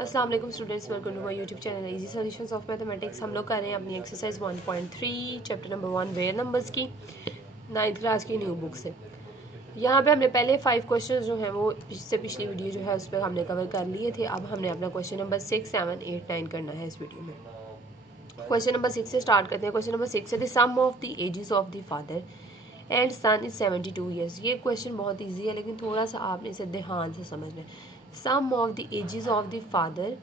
अस्सलाम वालेकुम students, welcome to my YouTube channel easy solutions of mathematics. हम लोग कर रहे हैं अपनी exercise 1.3 chapter number 1 where numbers की 9th क्लास की न्यू बुक से। यहाँ पे हमने पहले 5 क्वेश्चंस जो हैं वो इससे पिछली वीडियो जो है उस पर हमने कवर कर लिए थे। अब हमने अपना क्वेश्चन नंबर 6, 7, 8, 9 करना है इस वीडियो में। क्वेश्चन नंबर 6 से स्टार्ट करते हैं। क्वेश्चन नंबर 6 है the sum of the ages of the father and son is 72 years. ये क्वेश्चन बहुत ईजी है लेकिन थोड़ा सा आपने इसे ध्यान से समझना है। Sum of the ages of the father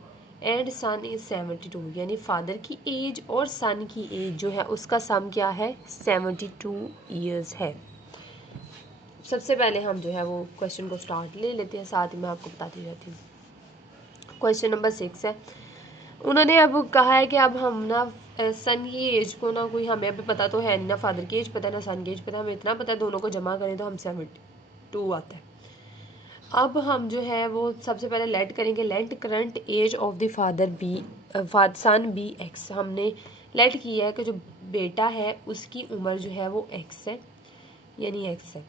and son is 72, यानी फादर की एज और सन की एज जो है उसका सम क्या है, 72 ईयर्स है। सबसे पहले हम जो है वो क्वेश्चन को स्टार्ट ले लेते हैं, साथ ही मैं आपको बताती रहती हूँ। क्वेश्चन नंबर 6 है, उन्होंने अब कहा है कि अब हम ना सन की एज को ना कोई हमें अभी पता तो है नहीं, ना फादर की एज पता है ना सन की एज पता है, हमें इतना पता है दोनों को जमा करें तो हम 72 आता है। अब हम जो है वो सबसे पहले लेट करेंगे, let current age of the father be son be x. हमने लेट किया है कि जो बेटा है उसकी उम्र जो है वो एक्स है, यानी एक्स है,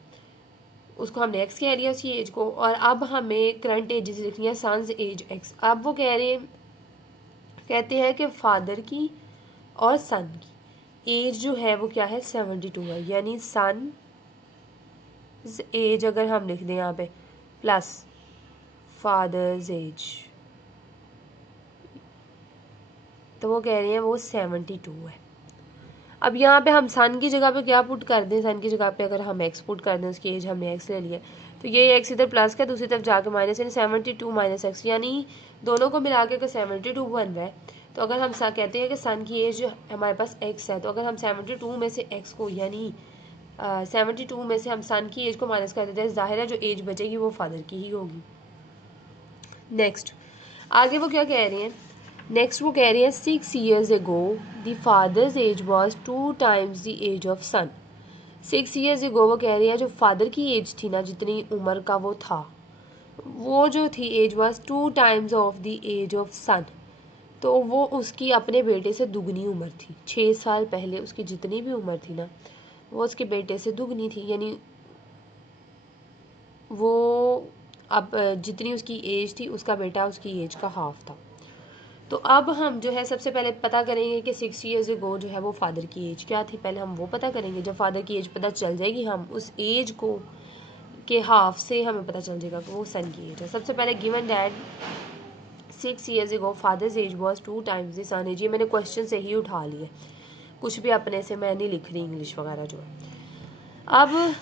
उसको हमने एक्स कह लिया उसकी एज को। और अब हमें करंट एज लिखनी है सन्स एज एक्स। अब वो कहते हैं कि फादर की और सन की एज जो है वो क्या है, 72 है, यानी सन एज अगर हम लिख दें यहाँ पे प्लस फादर्स एज, तो वो कह रहे हैं वो 72 है। अब यहाँ पे हम सन की जगह पे क्या पुट कर दें, सन की जगह पे अगर हम एक्स पुट कर दें, उसकी एज हमने एक्स ले लिया, तो ये एक्स इधर प्लस का दूसरी तरफ जाके माइनस, यानी 72 माइनस एक्स, यानी दोनों को मिला के अगर 72 बन रहा है तो अगर हम कहते हैं कि सन की एज हमारे पास एक्स है, तो अगर हम 72 में से एक्स को यानी 72 में से हम सन की एज को माइनस कर देते हैं, जाहिर है जो एज बचेगी वो फादर की ही होगी। नेक्स्ट आगे वो क्या कह रहे हैं, नेक्स्ट वो कह रही है 6 years ago the father's age was 2 times the age of son। 6 years ago वो कह रही है जो फादर की एज थी ना, जितनी उम्र का वो था, वो जो थी as was 2 times of the age of son, तो वो उसकी अपने बेटे से दुगनी उम्र थी। 6 साल पहले उसकी जितनी भी उम्र थी ना वो उसके बेटे से दुगनी थी, यानी वो अब जितनी उसकी एज थी उसका बेटा उसकी एज का हाफ था। तो अब हम जो है सबसे पहले पता करेंगे कि 6 years ago जो है वो फादर की एज क्या थी, पहले हम वो पता करेंगे। जब फादर की एज पता चल जाएगी हम उस एज को के हाफ से हमें पता चल जाएगा कि वो सन की एज है। सबसे पहले given that 6 years ago father's age was 2 times the son age, ये मैंने क्वेश्चन से ही उठा लिया, कुछ भी अपने से मैं नहीं लिख रही इंग्लिश वगैरह जो है। अब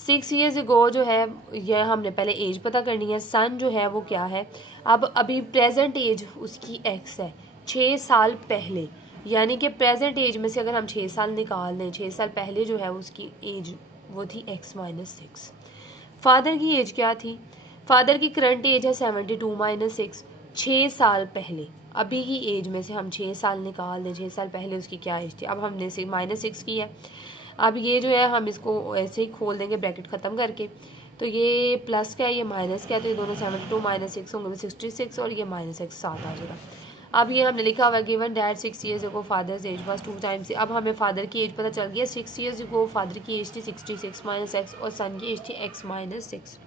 6 years ago जो है यह हमने पहले एज पता करनी है, सन जो है वो क्या है। अब अभी प्रेजेंट एज उसकी एक्स है 6 साल पहले, यानी कि प्रेजेंट एज में से अगर हम 6 साल निकाल दें, 6 साल पहले जो है उसकी एज वो थी x माइनस 6। फादर की एज क्या थी, फादर की करंट एज है 72 माइनस 6, 6 साल पहले। अभी की एज में से हम 6 साल निकाल दें, 6 साल पहले उसकी क्या एज थी, अब हमने से माइनस 6 की है। अब ये जो है हम इसको ऐसे ही खोल देंगे ब्रैकेट ख़त्म करके, तो ये प्लस क्या है ये माइनस क्या है, तो ये दोनों 72 माइनस 6 होंगे 66 और ये माइनस 6 7 आ जाएगा। अब ये हमने लिखा हुआ है given that 6 years ago father's as was 2 times। अब हमें फादर की एज पता चल गया, 6 years ago फादर की एज थी 66 माइनस एक्स और सन की एज थी x माइनस 6।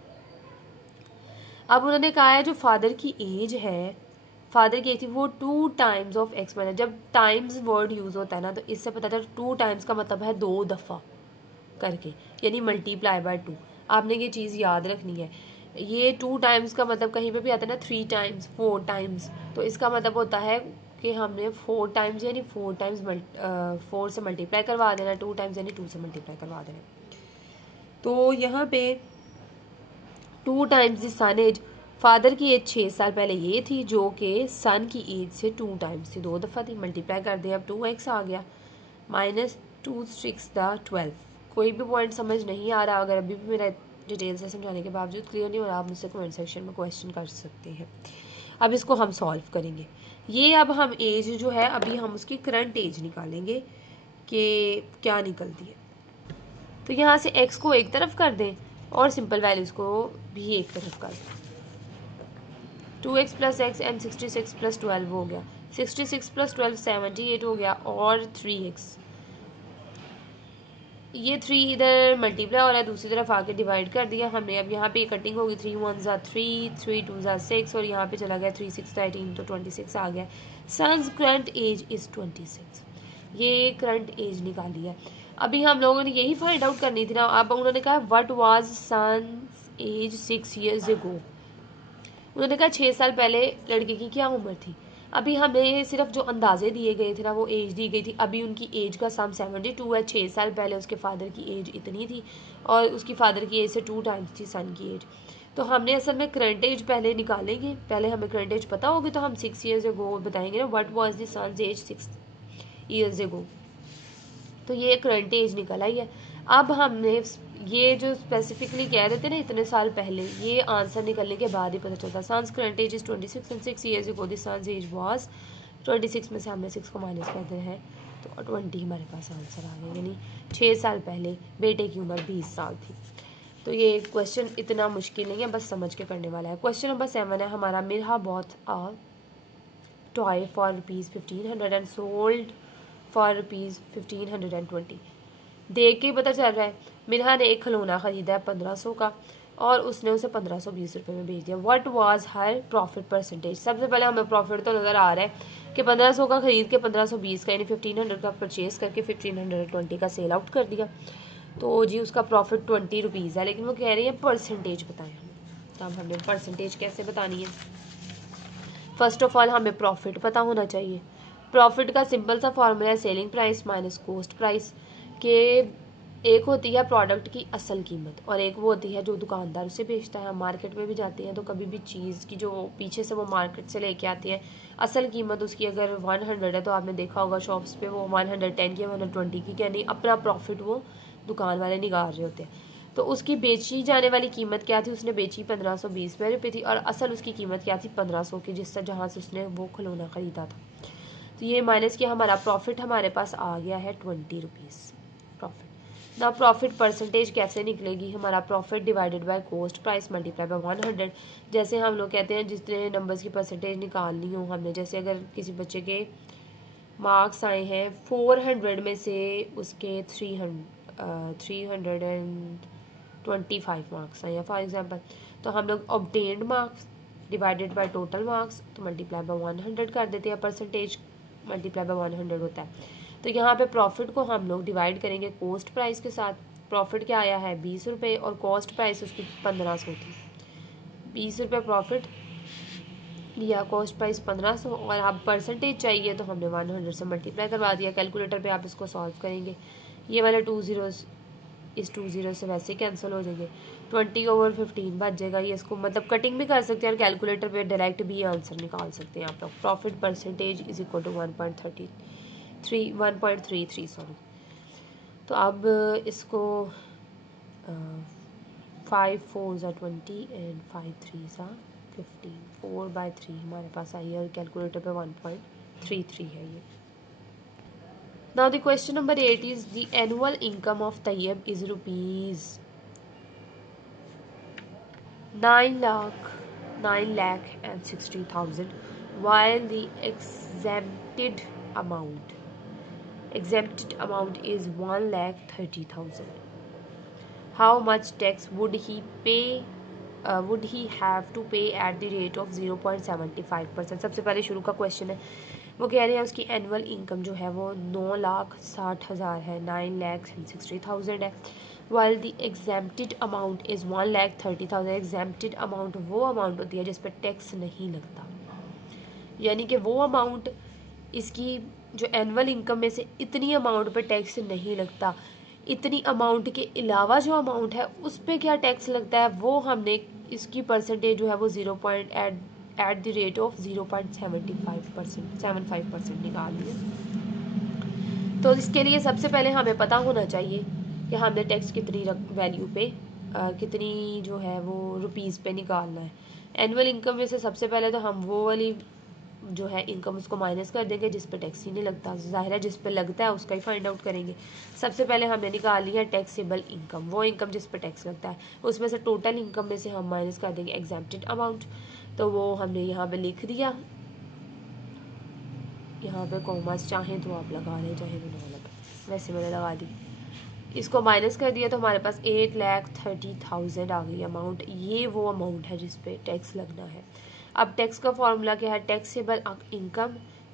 अब उन्होंने कहा है जो फादर की एज है, फादर की एज थी वो 2 times ऑफ एक्स माइनस, जब टाइम्स वर्ड यूज़ होता है ना तो इससे पता चलता है 2 times का मतलब है 2 दफ़ा करके, यानी मल्टीप्लाई बाय 2। आपने ये चीज़ याद रखनी है, ये 2 times का मतलब कहीं पे भी आता है ना 3 times 4 times, तो इसका मतलब होता है कि हमने 4 times यानी 4 times 4 से मल्टीप्लाई करवा देना, 2 times यानी 2 से मल्टीप्लाई करवा देना। तो यहाँ पे 2 times the son age, father की एज 6 साल पहले ये थी जो कि सन की एज से 2 times थी, 2 दफ़ा थी, मल्टीप्लाई कर दिया, अब 2x आ गया माइनस 2 6 द 12। कोई भी पॉइंट समझ नहीं आ रहा, अगर अभी भी मेरा डिटेल से समझाने के बावजूद क्लियर नहीं हो रहा, आप मुझसे कमेंट सेक्शन में क्वेश्चन कर सकते हैं। अब इसको हम सॉल्व करेंगे। ये अब हम एज जो है अभी हम उसकी करंट एज निकालेंगे कि क्या निकलती है। तो यहाँ से x को एक तरफ कर दें और सिंपल वैल्यूज़ को भी एक तरफ कर दें। 2x plus x and 66 plus 12 हो गया, 66 प्लस 12 78 हो गया और 3x ये 3 इधर मल्टीप्लाई हो रहा है, दूसरी तरफ आके डिवाइड कर दिया हमने। अब यहाँ पे कटिंग होगी, 3 1 3, 3 2 6 और यहाँ पे चला गया 3 6 18 तो 26 आ गया। Son's current age is 26। ये करंट एज निकाली है। अभी हम लोगों ने यही फाइंड आउट करनी थी ना। अब उन्होंने कहा what was son's age 6 years ago। उन्होंने कहा 6 साल पहले लड़के की क्या उम्र थी। अभी हमें सिर्फ जो अंदाजे दिए गए थे ना, वो एज दी गई थी। अभी उनकी एज का सम 72 है। 6 साल पहले उसके फादर की एज इतनी थी और उसकी फादर की एज से 2 टाइम्स थी सन की एज। तो हमने असल में करंट एज पहले निकालेंगे। पहले हमें करंट एज पता होगी तो हम 6 years ago बताएंगे ना, what was the son's age 6 years ago। तो ये करंट एज निकल आई है। अब हमने ये जो स्पेसिफिकली कह रहे थे ना इतने साल पहले, ये आंसर निकलने के बाद ही पता चलता। Son's current age is 26 and 6 years ago the son's age was 26 में से हमने 6 को माइनस कर दिया है तो 20 हमारे पास आंसर आ गया। यानी 6 साल पहले बेटे की उम्र 20 साल थी। तो ये क्वेश्चन इतना मुश्किल नहीं है, बस समझ के करने वाला है। क्वेश्चन नंबर 7 है हमारा। Mirha bought a toy for ₹1500 and sold for ₹1520। देख के ही पता चल रहा है मिरहा ने एक खिलौना ख़रीदा है 1500 का और उसने उसे 1520 रुपये में बेच दिया। What was her profit percentage. सबसे पहले हमें प्रॉफिट तो नज़र आ रहा है कि 1500 का ख़रीद के 1520 का यानी 1500 का परचेज़ करके 1520 का सेल आउट कर दिया। तो जी उसका प्रॉफिट 20 रुपीज़ है, लेकिन वो कह रही है परसेंटेज बताएं हमें। तो अब हमें परसेंटेज कैसे बतानी है। फर्स्ट ऑफ ऑल हमें प्रॉफिट पता होना चाहिए। प्रॉफिट का सिंपल सा फॉर्मूला है selling price minus cost price. के एक होती है प्रोडक्ट की असल कीमत और एक वो होती है जो दुकानदार उसे बेचता है। हम मार्केट में भी जाते हैं तो कभी भी चीज़ की जो पीछे से वो मार्केट से लेके आती है, असल कीमत उसकी अगर 100 है तो आपने देखा होगा शॉप्स पे वो 110 की 120 की, क्या नहीं अपना प्रॉफिट वो दुकान वाले निकाल रहे होते हैं। तो उसकी बेची जाने वाली कीमत क्या थी, उसने बेची 1520 रुपये थी और असल उसकी कीमत क्या थी 1500 की, जिससे जहाँ से उसने वो खिलौना ख़रीदा था। तो ये माइनस किया, हमारा प्रॉफिट हमारे पास आ गया है 20 रुपीज़ प्रॉफिट। ना प्रॉफिट परसेंटेज कैसे निकलेगी, हमारा profit divided by cost price multiply by 100। जैसे हम लोग कहते हैं जितने नंबर्स की परसेंटेज निकालनी हो हमने, जैसे अगर किसी बच्चे के मार्क्स आए हैं 400 में से उसके 325 मार्क्स आए हैं फॉर एग्जांपल, तो हम लोग obtained marks divided by total marks तो मल्टीप्लाई बाय 100 कर देते हैं। परसेंटेज मल्टीप्लाई बाय 100 होता है। तो यहाँ पे प्रॉफिट को हम लोग डिवाइड करेंगे कॉस्ट प्राइस के साथ। प्रॉफिट क्या आया है 20 रुपये और कॉस्ट प्राइस उसकी 1500 थी। 20 रुपये प्रॉफिट लिया, कॉस्ट प्राइस 1500 और आप परसेंटेज चाहिए तो हमने 100 से मल्टीप्लाई करवा दिया। कैलकुलेटर पे आप इसको सॉल्व करेंगे, ये वाला 2 zeros इस 2 zeros से वैसे कैंसिल हो जाएंगे। 20/15 बच जाएगा। ये इसको मतलब कटिंग भी कर सकते हैं और कैलकुलेटर पे डायरेक्ट भी आंसर निकाल सकते हैं आप लोग। Profit percentage is equal to 1.33 sorry. तो अब इसको 5 4s are 20 and 5 3s are 15, 4/3 हमारे पास आई है और कैलकुलेटर पे 1.33 है ये। Now the question number 8 is the annual income of Tayyib is rupees 9,60,000 while the exempted amount is 1,30,000. How much tax would he have to pay at the rate of 0.75%? सबसे पहले शुरू का क्वेश्चन है, वो कह रहे हैं उसकी एनुअल इनकम जो है वो 9,60,000 है, 9,60,000 है। While the exempted amount is 1,30,000। Exempted amount वो अमाउंट होती है जिस पर टैक्स नहीं लगता, यानी कि वो अमाउंट इसकी जो एनुअल इनकम में से इतनी अमाउंट पर टैक्स नहीं लगता। इतनी अमाउंट के अलावा जो अमाउंट है उस पर क्या टैक्स लगता है, वो हमने इसकी परसेंटेज जो है वो 0.75% निकाल लिया। तो इसके लिए सबसे पहले हमें पता होना चाहिए कि हमने टैक्स कितनी वैल्यू पे कितनी जो है वो रुपीज़ पे निकालना है। एनुअल इनकम में से सबसे पहले तो हम वो वाली जो है इनकम उसको माइनस कर देंगे जिस पे टैक्स ही नहीं लगता। ज़ाहिर है जिस पे लगता है उसका ही फाइंड आउट करेंगे। सबसे पहले हमने निकाल लिया टैक्सेबल इनकम, वो इनकम जिस पे टैक्स लगता है। उसमें से टोटल इनकम में से हम माइनस कर देंगे एग्जेम्प्टेड अमाउंट, तो वो हमने यहाँ पे लिख दिया। यहाँ पे कॉमर्स चाहें तो आप लगा लें, चाहे तो ना लगा, वैसे मैंने लगा दी। इसको माइनस कर दिया तो हमारे पास 8,30,000 आ गई अमाउंट। ये वो अमाउंट है जिस पे टैक्स लगना है। अब टैक्स का फॉर्मूला क्या है, taxable income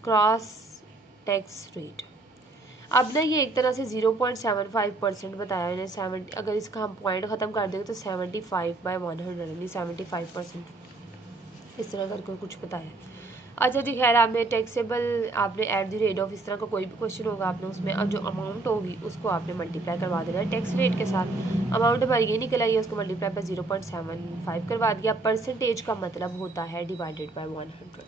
cross tax rate. अब ना ये एक तरह से 0.75% बताया इन्हें। 70, अगर इसका हम पॉइंट ख़त्म कर देंगे तो 75/100 यानी 75%, इस तरह करके कुछ बताया। अच्छा जी, खैर आपने टैक्सेबल, आपने एट द रेट ऑफ, इस तरह का कोई भी क्वेश्चन होगा आपने उसमें अब जो अमाउंट होगी उसको आपने मल्टीप्लाई करवा देना है टैक्स रेट के साथ। अमाउंट हमारी ये निकल आई है, उसको मल्टीप्लाई पर 0.75 करवा दिया। परसेंटेज का मतलब होता है डिवाइडेड बाय 100।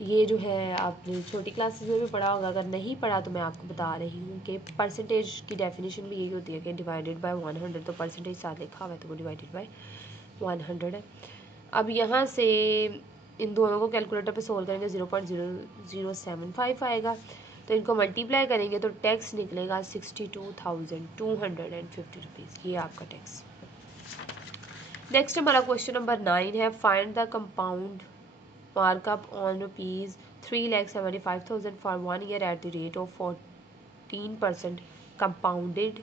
ये जो है आपने छोटी क्लासेस में भी पढ़ा होगा, अगर नहीं पढ़ा तो मैं आपको बता रही हूँ कि परसेंटेज की डेफिनेशन भी यही होती है कि डिवाइडेड बाय 100, तो परसेंटेज साथ लिखा हुआ है तो वो डिवाइडेड बाय 100 है। अब यहाँ से इन दोनों को कैलकुलेटर पे सोल्व करेंगे 0.0075 आएगा, तो इनको मल्टीप्लाई करेंगे तो टैक्स निकलेगा 62,250 रुपीज़। ये आपका टैक्स। नेक्स्ट हमारा क्वेश्चन नंबर 9 है, find the compound markup on rupees 3,75,000 for 1 year at the rate of 14% compounded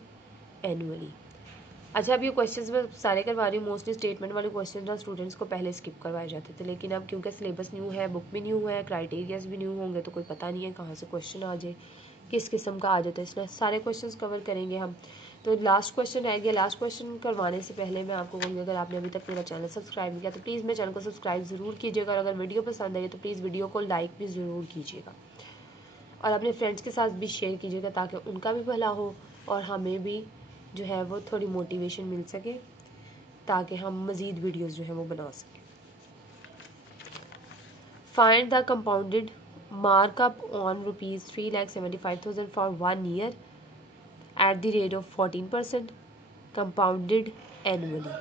annually। अच्छा, अब ये क्वेश्चंस मैं सारे करवा रही हूँ। मोस्टली स्टेटमेंट वाले क्वेश्चन ना स्टूडेंट्स को पहले स्किप करवाए जाते थे, लेकिन अब क्योंकि सिलेबस न्यू है, बुक भी न्यू है, क्राइटेरियाज भी न्यू होंगे, तो कोई पता नहीं है कहाँ से क्वेश्चन आ जाए, किस किस्म का आ जाता है, इसलिए सारे क्वेश्चन कवर करेंगे हम। तो लास्ट क्वेश्चन रह गया। लास्ट क्वेश्चन करवाने से पहले मैं आपको कहूँगी, अगर आपने अभी तक मेरा चैनल सब्सक्राइब नहीं किया तो प्लीज़ मेरे चैनल को सब्सक्राइब ज़रूर कीजिएगा, और अगर वीडियो पसंद आई तो प्लीज़ वीडियो को लाइक भी ज़रूर कीजिएगा, और अपने फ्रेंड्स के साथ भी शेयर कीजिएगा ताकि उनका भी भला हो और हमें भी जो है वो थोड़ी मोटिवेशन मिल सके, ताकि हम मज़ीद वीडियोस जो है वो बना सकें। Find the compounded markup on rupees 3,75,000 for 1 year at the rate of 14% compounded annually।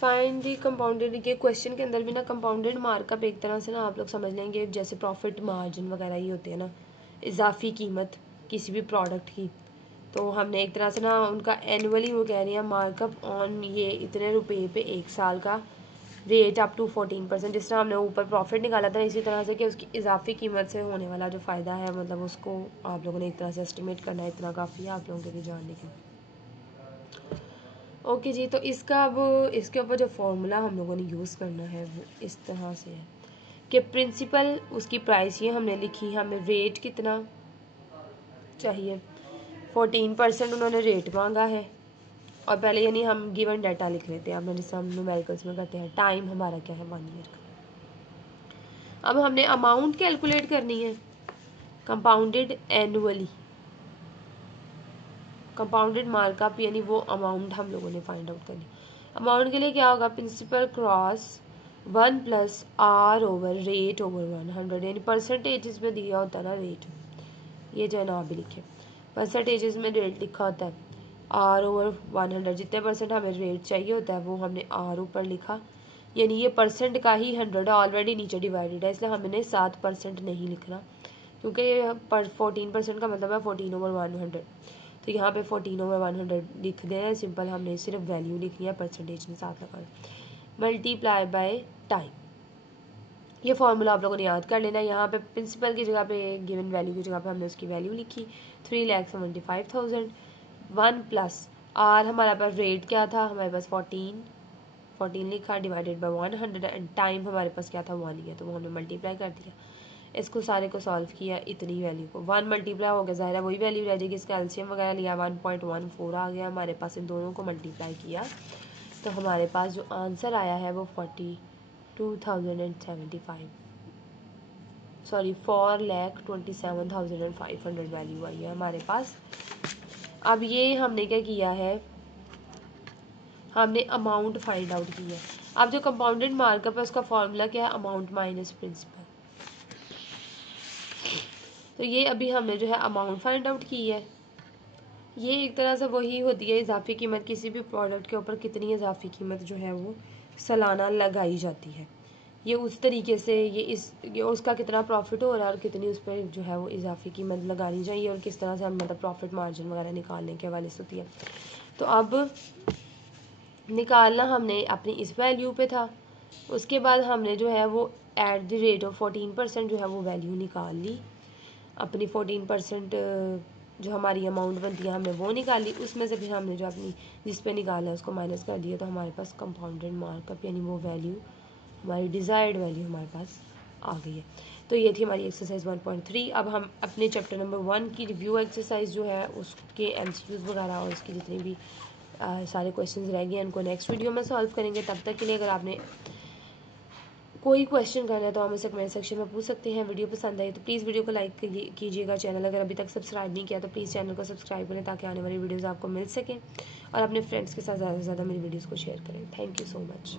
Find the compounded, ये क्वेश्चन के अंदर भी ना कंपाउंडेड मार्कअप एक तरह से ना आप लोग समझ लेंगे जैसे प्रॉफिट मार्जिन वगैरह ही होते हैं ना, इजाफी कीमत किसी भी प्रोडक्ट की। तो हमने एक तरह से ना उनका एनुअली वो कह रहे हैं मार्कअप ऑन ये इतने रुपए पे 1 साल का रेट अप टू 14%। जिस तरह हमने ऊपर प्रॉफिट निकाला था, इसी तरह से कि उसकी इजाफी कीमत से होने वाला जो फ़ायदा है, मतलब उसको आप लोगों ने एक तरह से एस्टिमेट करना है। इतना काफ़ी है आप लोगों के लिए जानने के लिए। ओके जी, तो इसका अब इसके ऊपर जो फॉर्मूला हम लोगों ने यूज़ करना है वो इस तरह से है कि प्रिंसिपल उसकी प्राइस ये हमने लिखी, हमें रेट कितना चाहिए, 14% उन्होंने रेट मांगा है, और पहले यानी हम गिवन डाटा लिख लेते हैं, आपने जैसे हम न्यूमेरिकल्स में करते हैं। टाइम हमारा क्या है, 1 ईयर का। अब हमने अमाउंट कैलकुलेट करनी है कंपाउंडेड एनुअली, कंपाउंडेड मार्कअप यानी वो अमाउंट हम लोगों ने फाइंड आउट करनी। अमाउंट के लिए क्या होगा, प्रिंसिपल क्रॉस 1 + R/रेट/100, यानी परसेंटेज में दिया होता है ना रेट, ये जो है ना आप भी लिखे, परसेंटेजेस में रेट लिखा होता है R/100, जितने परसेंट हमें रेट चाहिए होता है वो हमने R ऊपर लिखा, यानी ये परसेंट का ही 100 ऑलरेडी नीचे डिवाइडेड है, इसलिए हमने 7% नहीं लिखना, क्योंकि 14% का मतलब है 14/100, तो यहाँ पे 14/100 लिख देना है सिंपल। हमने सिर्फ वैल्यू लिखनी है, परसेंटेज में साथ लगाना, मल्टीप्लाई बाय टाइम। ये फार्मूला आप लोगों ने याद कर लेना है। यहाँ पे प्रिंसिपल की जगह पे, गिवन वैल्यू की जगह पे हमने उसकी वैल्यू लिखी 3,75,000। 1 + R हमारा पास रेट क्या था, हमारे पास 14 लिखा, डिवाइडेड बाय 100, एंड टाइम हमारे पास क्या था, 1 ईयर, तो वो हमने मल्टीप्लाई कर दिया। इसको सारे को सॉल्व किया, इतनी वैल्यू को 1 मल्टीप्लाई हो गया, ज़ाहिर है वही वैल्यू रह जाएगी, इसका एलसीएम वगैरह लिया 1.14 आ गया हमारे पास। इन दोनों को मल्टीप्लाई किया तो हमारे पास जो आंसर आया है वो 4,275 वैल्यू आई है हमारे पास। अब ये हमने क्या किया है, हमने अमाउंट फाइंड आउट की है। अब जो कंपाउंडेड मार्कअप है उसका फॉर्मूला क्या है, अमाउंट माइनस प्रिंसिपल। तो ये अभी हमने जो है अमाउंट फाइंड आउट की है। ये एक तरह से वही होती है इजाफी कीमत, किसी भी प्रोडक्ट के ऊपर कितनी इजाफी कीमत जो है वो सालाना लगाई जाती है, ये उस तरीके से ये उसका कितना प्रॉफिट हो रहा है और कितनी उस पर जो है वो इजाफी कीमत लगानी चाहिए, और किस तरह से हम मतलब प्रॉफिट मार्जिन वगैरह निकालने के हवाले से होती है। तो अब निकालना हमने अपनी इस वैल्यू पे था, उसके बाद हमने जो है वो एट द रेट ऑफ 14% जो है वो वैल्यू निकाल ली अपनी। 14% जो हमारी अमाउंट बनती है हमने वो निकाली, उसमें से फिर हमने जो अपनी जिस पे निकाला है उसको माइनस कर दिया, तो हमारे पास कंपाउंडेड मार्कअप यानी वो वैल्यू हमारी डिज़ायर्ड वैल्यू हमारे पास आ गई है। तो ये थी हमारी एक्सरसाइज 1.3। अब हम अपने चैप्टर नंबर 1 की रिव्यू एक्सरसाइज जो है उसके MCQs वगैरह और उसकी जितनी भी सारे क्वेश्चंस रह गए हैं उनको नेक्स्ट वीडियो में सॉल्व करेंगे। तब तक के लिए अगर आपने कोई क्वेश्चन करना है तो हम इसे कमेंट सेक्शन में पूछ सकते हैं। वीडियो पसंद आई तो प्लीज़ वीडियो को लाइक कीजिएगा। चैनल अगर अभी तक सब्सक्राइब नहीं किया तो प्लीज़ चैनल को सब्सक्राइब करें ताकि आने वाली वीडियोज़ आपको मिल सकें, और अपने फ्रेंड्स के साथ ज़्यादा से ज़्यादा मेरी वीडियोज़ को शेयर करें। Thank you so much.